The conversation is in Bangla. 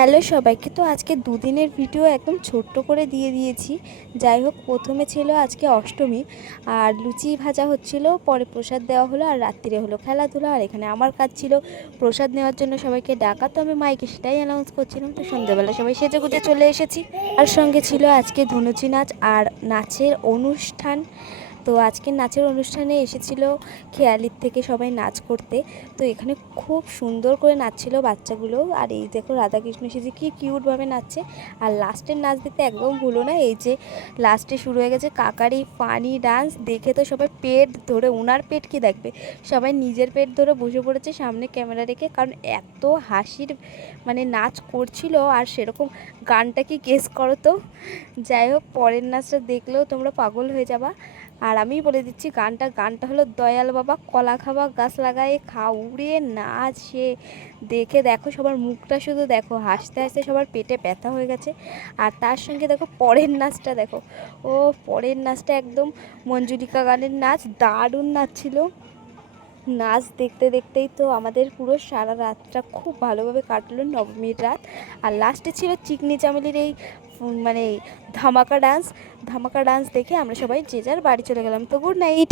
হ্যালো সবাইকে। তো আজকে দুদিনের ভিডিও একদম ছোট্ট করে দিয়ে দিয়েছি। যাই হোক, প্রথমে ছিল আজকে অষ্টমী, আর লুচি ভাজা হচ্ছিল, পরে প্রসাদ দেওয়া হলো, আর রাত্রিরে হলো খেলাধুলা। আর এখানে আমার কাজ ছিল প্রসাদ নেওয়ার জন্য সবাইকে ডাকা, তো আমি মাইকে সেটাই অ্যানাউন্স করছিলাম। তো সন্ধ্যেবেলা সবাই সেজে গুজে চলে এসেছি। আর সঙ্গে ছিল আজকে ধনুচি নাচ আর নাচের অনুষ্ঠান। তো আজকের নাচের অনুষ্ঠানে এসেছিল খেয়ালির থেকে সবাই নাচ করতে। তো এখানে খুব সুন্দর করে নাচছিল বাচ্চাগুলো। আর এই দেখো রাধাকৃষ্ণ সেজে কি কিউটভাবে নাচছে। আর লাস্টের নাচ দেখতে একদম ভুলো না, এই যে লাস্টে শুরু হয়ে গেছে কাকারি ফানি ডান্স। দেখে তো সবাই পেট ধরে, ওনার পেট কি দেখবে, সবাই নিজের পেট ধরে বসে পড়েছে সামনে ক্যামেরা রেখে, কারণ এত হাসির নাচ করছিল। আর সেরকম গানটা কি গেস করো তো। যাই হোক, পরের নাচটা দেখলেও তোমরা পাগল হয়ে যাবা। আর আমি বলে দিচ্ছি গানটা হলো দয়াল বাবা কলা খাবা গাছ লাগায়ে উড়ে নাচ। সে দেখে দেখো সবার মুখটা শুধু দেখো, হাসতে হাসতে সবার পেটে ব্যথা হয়ে গেছে। আর তার সঙ্গে দেখো পরের নাচটা দেখো, ও পরের নাচটা একদম মঞ্জুলিকা গানের নাচ, দারুণ নাচ ছিল। নাচ দেখতে দেখতেই তো আমাদের পুরো সারা রাতটা খুব ভালোভাবে কাটলো, নবমীর রাত। আর লাস্টে ছিল চিকনি চামেলির এই মানে ধামাকা ডান্স। ধামাকা ডান্স দেখে আমরা সবাই যে যার বাড়ি চলে গেলাম। তো গুড নাইট।